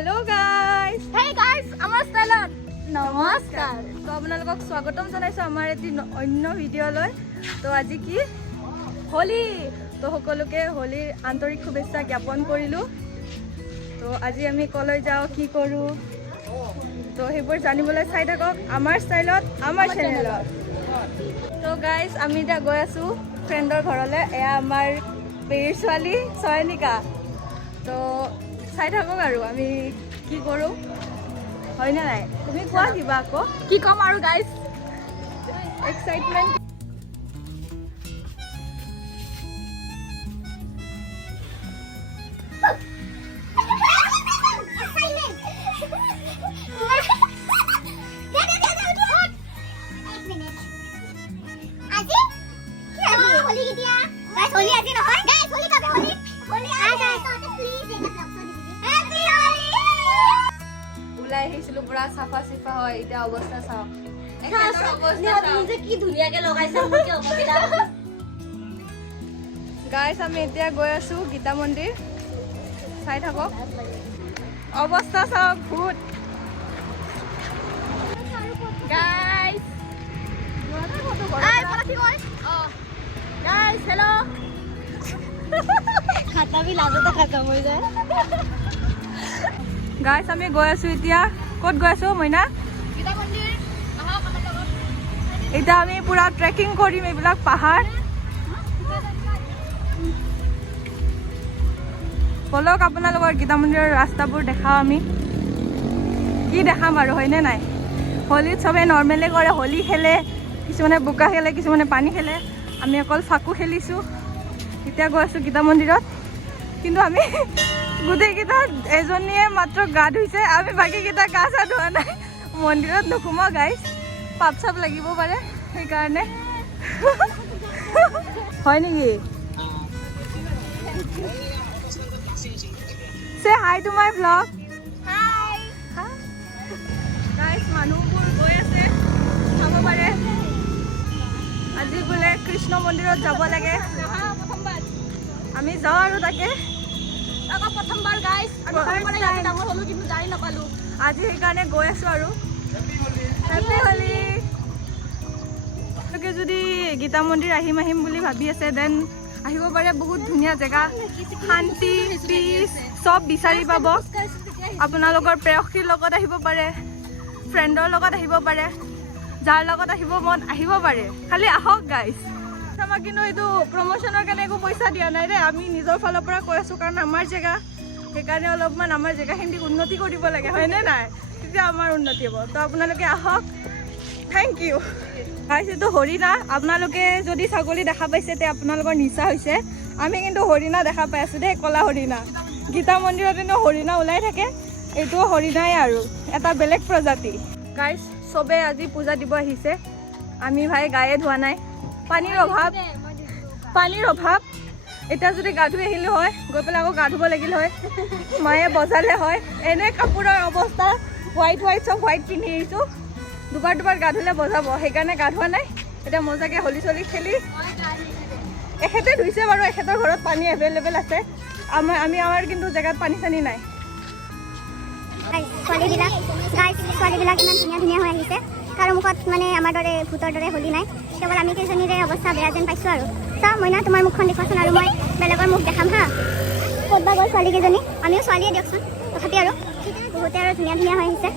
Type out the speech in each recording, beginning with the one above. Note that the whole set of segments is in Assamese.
हेलो गाइस हे गाइस আমাৰ ষ্টাইলত নমস্কাৰ তো আপোনালোকক স্বাগতম জনাইছো আমাৰ এটি অন্য ভিডিঅ'লৈ তো আজি কি হোলি তো সকলোকে হোলিৰ আন্তৰিক শুভেচ্ছা জ্ঞাপন কৰিলো তো আজি আমি কলৈ যাও কি কৰো তো হেবোৰ জানিবলৈ চাই থাকক আমাৰ ষ্টাইলত আমাৰ চেনেলত তো গাইস আমি এটা গৈ আছো ফ্ৰেণ্ডৰ ঘৰলৈ এয়া আমাৰ পেৰিৰ ছোৱালী ছয়নিকা তো চাই থাকক আৰু আমি কি কৰো হয় না নাই তুমি কোৱা কিবা আকৌ কি কম আৰু গাইস এক্সাইটমেন্ট ওলাই আহিছিলো পুৰা চাফা চিফা হয় এতিয়া অৱস্থা চাও এখেতৰ অৱস্থা চাও যে কি ধুনিয়াকে লগাইছে মুকে অৱস্থা গাইস আমি এতিয়া গৈ আছো গীতা মন্দিৰ চাই থাকক অৱস্থা চাওক ভূত গাইস আই পলাছি কই গাইস হেল্ল খাতা বি লাজতে খতম হৈ যায় গাইস আমি গৈ আছো এতিয়া ক'ত গৈ আছো মইনা গীতা মন্দিৰ আহক আমাৰ লগত এতিয়া আমি পুৰা ট্ৰেকিং কৰিম এইবিলাক পাহাৰ বলক আপোনালোকৰ গীতা মন্দিৰৰ ৰাস্তাবোৰ দেখাও আমি কি দেখাম আৰু হয়নে নাই হোলীত চবে নৰ্মেলে কৰে হোলী খেলে কিছুমানে বোকা খেলে কিছুমানে পানী খেলে আমি অকল ফাকু খেলিছোঁ এতিয়া গৈ আছোঁ গীতা মন্দিৰত কিন্তু আমি গোটেইকেইটা এজনীয়ে মাত্ৰ গা ধুইছে আমি বাকীকেইটা গা চা ধোৱা নাই মন্দিৰত নোসোমাও গাইছ পাপ চাপ লাগিব পাৰে সেইকাৰণে হয় নেকি Say hi to my vlog. High Guys, মানুহবোৰ গৈ আছে চাব পাৰে আজি বোলে কৃষ্ণ মন্দিৰত যাব লাগে প্ৰথমবাৰ আমি যাওঁ আৰু তাকে আকৌ প্ৰথমবাৰ গাইস আমি First মানে time. ডাঙৰ হলো কিন্তু যাই নাপালো আজি সেইকাৰণে গৈ আছো আৰু হেপী হোলী আপোনালোকে যদি গীতা মন্দিৰ আহিম বুলি ভাবি আছে দেন আহিব পাৰে বহুত ধুনীয়া জেগা শান্তি পিচ চব বিচাৰি পাব আপোনালোকৰ প্ৰেয়সীৰ লগত আহিব পাৰে ফ্ৰেণ্ডৰ লগত আহিব পাৰে যাৰ লগত আহিব মন আহিব পাৰে খালি আহক গাইছ আমাক কিন্তু এইটো প্ৰমোশ্যনৰ কাৰণে একো পইচা দিয়া নাই দেই আমি নিজৰ ফালৰ পৰা কৈ আছোঁ কাৰণ আমাৰ জেগা সেইকাৰণে অলপমান আমাৰ জেগাখিনিক উন্নতি কৰিব লাগে হয়নে নাই তেতিয়া আমাৰ উন্নতি হ'ব তো আপোনালোকে আহক থেংক ইউ গাইছ এইটো হৰিণা আপোনালোকে যদি ছাগলী দেখা পাইছে তে আপোনালোকৰ নিচা হৈছে আমি কিন্তু হৰিণা দেখা পাই আছোঁ দেই ক'লা হৰিণা গীতা মন্দিৰত কিন্তু হৰিণা ওলাই থাকে এইটো হৰিণাই আৰু এটা বেলেগ প্ৰজাতি গাইছ চবে আজি পূজা দিব আহিছে আমি ভাই গায়ে ধোৱা নাই পানীৰ অভাৱ এতিয়া যদি গা ধুই আহিলোঁ হয় গৈ পেলাই আকৌ গা ধুব লাগিল হয় মায়ে বজালে হয় এনে কাপোৰৰ অৱস্থা হোৱাইট চব হোৱাইট পিন্ধি আহিছোঁ দুবাৰ গা ধুলে বজাব সেইকাৰণে গা ধোৱা নাই এতিয়া মজাকৈ হোলী চলি খেলি এখেতে ধুইছে বাৰু এখেতৰ ঘৰত পানী এভেইলেবল আছে আমাৰ কিন্তু জেগাত পানী চানী নাই ছোৱালীবিলাক ইমান ধুনীয়া হৈ আহিছে কাৰো মুখত মানে আমাৰ দৰে ভূতৰ দৰে হোলী নাই কেৱল আমি কেইজনীৰে অৱস্থা বেয়া যেন পাইছোঁ আৰু চাওঁ মইনা তোমাৰ মুখখন দেখুৱাচোন আৰু মই বেলেগৰ মুখ দেখাম হা ক'ত বা গ'ল ছোৱালীকেইজনী আমিও ছোৱালীয়ে দিয়কচোন তথাপি আৰু বহুতে আৰু ধুনীয়া হৈ আহিছে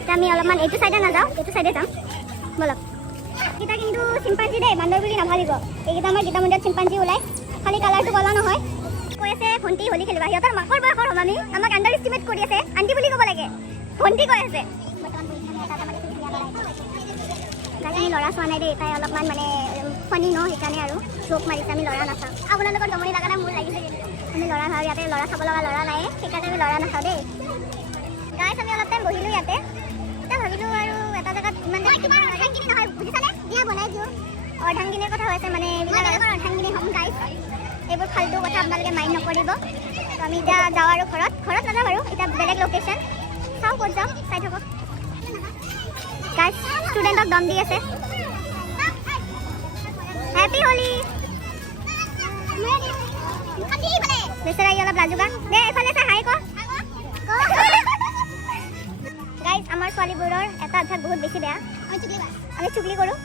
এতিয়া আমি অলপমান এইটো চাইডে নাযাওঁ এইটো চাইডে যাম বলক এইকেইটা কিন্তু চিম্পাঞ্জী দেই বান্দৰ বুলি নাভাবিব এইকেইটা আমাৰ গীতা মন্দিৰত চিম্পাঞ্জী ওলাই খালি কালাৰটো ক'লা নহয় কৈ আছে ভণ্টি হোলী খেলিবা সিহঁতৰ মাকৰ বয়সৰ হ'ম আমি আমাক আণ্ডাৰ এষ্টিমেট কৰি আছে আণ্টি বুলি ক'ব লাগে ভণ্টি কৈ আছে আমি ল'ৰা চোৱা নাই দেই তাই অলপমান মানে ফানি ন সেইকাৰণে আৰু জোক মাৰিছে আমি ল'ৰা নাচাওঁ আপোনালোকৰ জমনি লগা নাই মোৰ লাগিছে আমি ল'ৰা চাওঁ ইয়াতে ল'ৰা চাব লগা ল'ৰা নাই সেইকাৰণে আমি ল'ৰা নাচাওঁ দেই গাইছ আমি অলপ টাইম বহিলোঁ ইয়াতে এতিয়া ভাবিলোঁ আৰু এটা জেগাত মানে অৰ্ধাংগিনী নহয় বুজিছানে দিয়া বনাই দিওঁ অৰ্ধাংগিনীৰ কথা হৈছে মানে এইবিলাক অৰ্ধাংগিনী হ'ম গাইছ এইবোৰ ফাল্টু কথা আপোনালোকে মাইণ্ড নকৰিব তো আমি এতিয়া যাওঁ আৰু ঘৰত নাযাওঁ বাৰু এতিয়া বেলেগ লোকেশ্যন চাওঁ ক'ত যাওঁ চাই থাকক গাইছ ষ্টুডেণ্টক দম দি আছে হেপী হোলী বেচেৰা ই অলপ লাজুকা দে এইফালে চাই হাই ক ছোৱালীবোৰৰ এটা অভ্যাস বহুত বেছি বেয়া। আমি চুগলি কৰোঁ।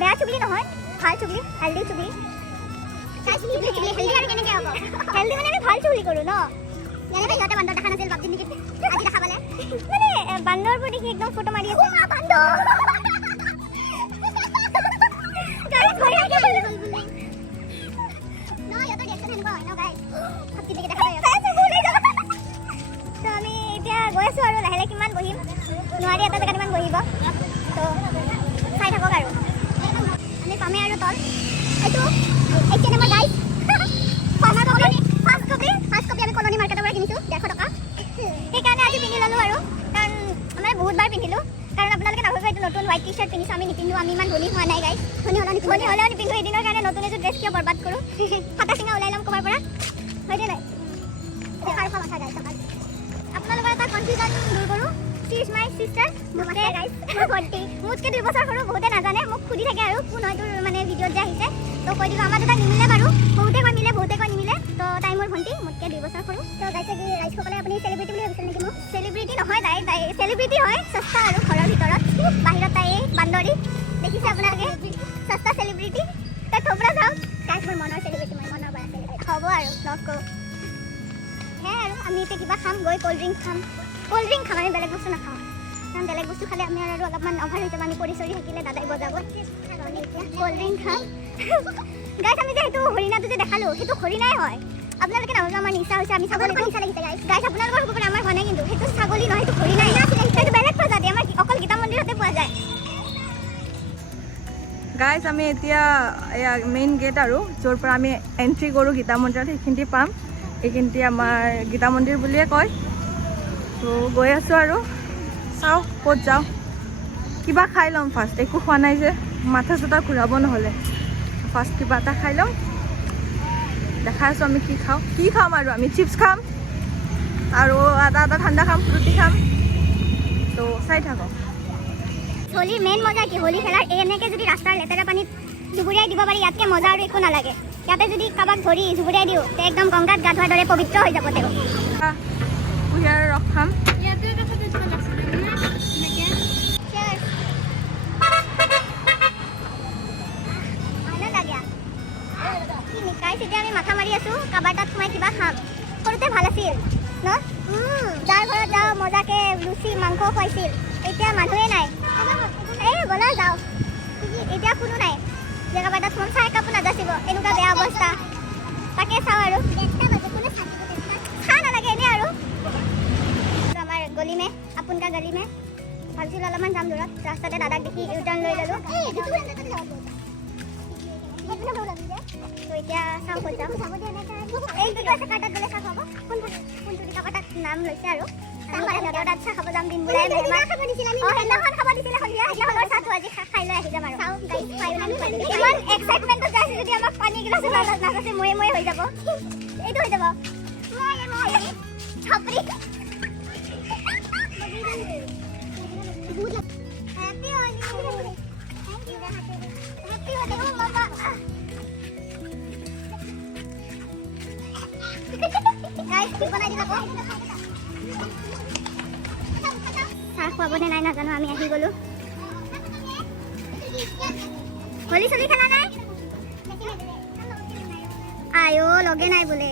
বেয়া চুগলি নহয়, ভাল চুগলি, হেল্ডি চুগলি। হেল্ডি মানে আমি ভাল চুগলি কৰোঁ ন। যেনেকৈ সিহঁতে বান্দৰ দেখা নাছিল বাপজি নেকি আজি দেখা পালে মানে বান্দৰবোৰ দেখি একদম ফটো মাৰি আছে। আমি এতিয়া গৈ আছোঁ আৰু লাহে লাহে কিমান বহিম নোৱাৰি এটা জেগাত ইমান বহিব তো চাই থাকক আৰু আমি পামেই আৰু তল এইটো এইটো আমাৰ গাইড ফাৰ্ষ্ট কপি আমি কলনি মাৰ্কেটৰ পৰা কিনিছোঁ 150 টকা সেইকাৰণে আজি পিন্ধি ল'লোঁ আৰু কাৰণ আমাৰ বহুতবাৰ পিন্ধিলোঁ কাৰণ আপোনালোকে নাভাবিব এইটো নতুন হোৱাইট টি চাৰ্ট পিন্ধিছোঁ আমি নিপিন্ধোঁ আমি ইমান ধনী হোৱা নাই গাইড ধনী হ'লেও নিপিন্ধোঁ এদিনৰ কাৰণে নতুন এযোৰ ড্ৰেছ কিয় বৰবাদ কৰোঁ ফাটা চিঙা ওলাই ল'ম ক'ৰবাৰ পৰা হয়নে নাই মাথা গাইড আপোনালোকৰ এটা কনফিউজন দূৰ কৰোঁ চি ইজ মাই চিষ্টাৰ মোতকৈ গাইজ ভণ্টি মোতকৈ 2 বছৰ সৰু বহুতে নাজানে মোক সুধি থাকে আৰু কোন হয় তোৰ মানে ভিডিঅ'ত যে আহিছে তো কৈ দিলোঁ আমাৰ দুটা নিমিলে বাৰু বহুতে কয় মিলে বহুতে কয় নিমিলে তো তাই মোৰ ভণ্টি মোতকৈ 2 বছৰ সৰু তো গাইছে কি ৰাইজসকলে আপুনি চেলিব্ৰিটি বুলি ভাবিছিল নেকি মোক চেলিব্ৰিটি নহয় তাই চেলিব্ৰিটি হয় সস্তা আৰু ঘৰৰ ভিতৰত বাহিৰত তাই বান্দৰী দেখিছে আপোনালোকে সস্তা চেলিব্ৰিটি তাই থপৰা যাওক গাইজ মোৰ মনৰ চেলিব্ৰিটি মই মনৰ পৰা চেলিব্ৰিটি হ'ব আৰু লগ কৰোঁ সেয়াই আৰু আমি এতিয়া কিবা খাম গৈ ক'ল্ড ড্ৰিংক খাম আমি বেলেগ বস্তু নাখাওঁ কাৰণ বেলেগ বস্তু খালে আমি আৰু অলপমান অভাৰ হৈ যাব আমি পৰি চৰি থাকিলে দাদাই বজাব আমি এতিয়া ক'ল্ড ড্ৰিংক খাম গাইজ আমি যে সেইটো হৰিণাটো যে দেখালোঁ সেইটো হৰিণাই হয় আপোনালোকে নাভাবিব আমাৰ নিচা হৈছে আমি ছাগলী নিচা লাগিছে গাইজ আপোনালোকৰ হ'ব পাৰে আমাৰ হোৱা নাই কিন্তু সেইটো ছাগলী নহয় সেইটো হৰিণাই সেইটো বেলেগ প্ৰজাতি আমাৰ অকল গীতা মন্দিৰতে পোৱা যায় গাইজ আমি এতিয়া এয়া মেইন গেট আৰু য'ৰ পৰা আমি এণ্ট্ৰি কৰোঁ গীতা মন্দিৰত সেইখিনিতে পাম এইখিনিতে আমাৰ গীতা মন্দিৰ বুলিয়ে কয় তো গৈ আছোঁ আৰু চাওঁ ক'ত যাওঁ কিবা খাই ল'ম ফাৰ্ষ্ট একো খোৱা নাই যে মাথা চাথা ঘূৰাব নহ'লে ফাৰ্ষ্ট কিবা এটা খাই ল'ম দেখাই আছোঁ আমি কি খাম আৰু আমি চিপছ খাম আৰু এটা ঠাণ্ডা খাম ফ্ৰুটি খাম তো চাই থাকক হোলীৰ মেইন মজা কি হোলী খেলাৰ এনেকৈ যদি ৰাস্তাৰ লেতেৰা পানীত জুবুৰিয়াই দিব পাৰি ইয়াতকৈ মজা আৰু একো নালাগে ইয়াতে যদি কাৰোবাক ধৰি জুবুৰিয়াই দিওঁ তে একদম গংগাত গা ধোৱাৰ দৰে পবিত্ৰ হৈ যাব তেওঁ কুঁহিয়াৰৰ ৰস খাম এতিয়া আমি মাথা মাৰি আছোঁ কাৰোবাৰ তাত সোমাই কিবা খাম সৰুতে ভাল আছিল ন যাৰ ঘৰত যাওঁ মজাকে লুচি মাংস খুৱাইছিল এতিয়া মানুহে নাই এই ব'লা যাওঁ এতিয়া কোনো নাই যে কাৰোবাৰ তাত সোমাম চাহ একাপো নাযাচিব এনেকুৱা বেয়া অৱস্থা তাকে চাওঁ আৰু চাহ নালাগে এনেই আৰু আমাৰ গলিমে আপোনকা গলিমে ভাবিছিলোঁ অলপমান যাম দূৰত ৰাস্তাতে দাদাক দেখি ইউটাৰ্ণ লৈ ল'লোঁ তো এতিয়া চাওঁ ক'ত যাওঁ এইটো আছে কাৰ্টাত গ'লে চাহ খাব কোনটো কাৰোবাৰ তাত নাম লৈছে আৰু সিহঁতৰ তাত চাহ খাব যাম দিন বুলাই সেইদিনাখন খাব দিছিলে সন্ধিয়া সেইদিনাখনৰ চাহটো আজি খাই লৈ আহি যাম আৰু ইমান এক্সাইটমেণ্টত যাইছোঁ যদি আমাক পানী গিলাচো নাযাছে ময়ে হৈ যাব এইটো হৈ যাব চাহ খুৱাবনে নাই নাজানো আমি আহি গ'লো হোলী চলি খেলা নাই আইও লগে নাই বোলে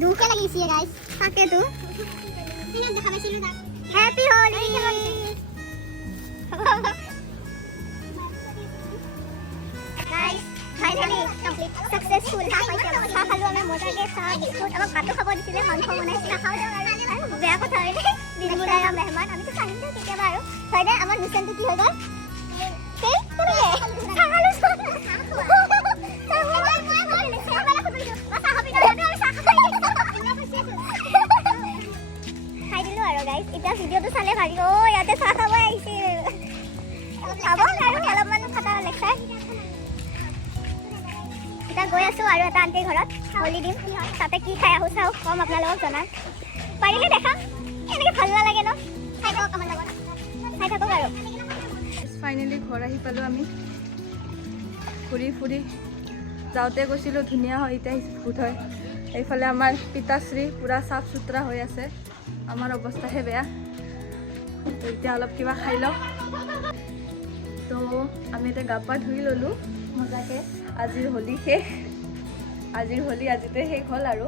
দুখে লাগিছে গাইজ তাকেতো happy Holi finally complete successful চাহ খালোঁ আমি মজাকৈ চাহ বিস্কুট আমাক ভাতো খাব দিছিলে মাংস বনাইছিলে খাওঁ আৰু বেয়া কথা হয় দিন বুলাই মেহমান আমিতো চাহিম দিওঁ কেতিয়াবা আৰু হয়নে আমাৰ মিছনটো কি হৈ গ'ল খাই দিলোঁ আৰু গাইজ এতিয়া ভিডিঅ'টো চালে ভাবি ইয়াতে চাহ খাব আহিছিল খাব আৰু অলপমান খাটা লেখাই এতিয়া গৈ আছোঁ আৰু এটা আণ্টিৰ ঘৰত হোলী দিম তাতে কি খাই আহোঁ চাওঁ কম আপোনালোকক জনাম পাৰিলে দেখাম এনেকৈ ভাল নালাগে ন খাই থাকক আমাৰ লগত খাই থাকক আৰু ফাইনেলি ঘৰ আহি পালোঁ আমি ফুৰি যাওঁতে গৈছিলোঁ ধুনীয়া হয় এতিয়া ভূত হয় এইফালে আমাৰ পিতাশ্ৰী পূৰা চাফ চুতৰা হৈ আছে আমাৰ অৱস্থাহে বেয়া তো এতিয়া অলপ কিবা খাই লওঁ তো আমি এতিয়া গা পা ধুই ল'লোঁ মজাকৈ আজিৰ হোলী শেষ আজিৰ হোলী আজিতে শেষ হ'ল আৰু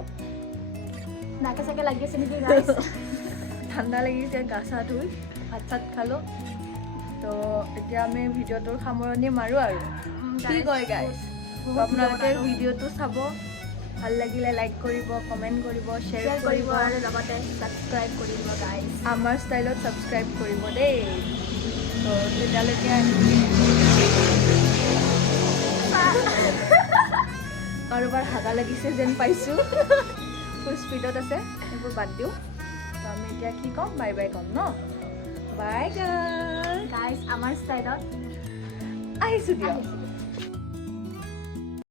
নাকে চাকে লাগি আছে নেকি ঠাণ্ডা লাগিছে গা চা ধুই ভাত চাত খালোঁ তো এতিয়া আমি ভিডিঅ'টোৰ সামৰণি মাৰোঁ আৰু কি কয় গাইজ আপোনালোকে ভিডিঅ'টো চাব ভাল লাগিলে লাইক কৰিব কমেণ্ট কৰিব শ্বেয়াৰ কৰিব আৰু লগতে ছাবস্ক্ৰাইব কৰিব গাইজ আমাৰ ষ্টাইলত ছাবস্ক্ৰাইব কৰিব দেই তো তেতিয়ালৈকে কাৰোবাৰ হাগা লাগিছে যেন পাইছোঁ ফুল স্পীডত আছে সেইবোৰ বাদ দিওঁ তো আমি এতিয়া কি ক'ম বাই বাই ক'ম ন বাই গাই গাইজ আমাৰ ষ্টাইলত আহিছোঁ দিয়ক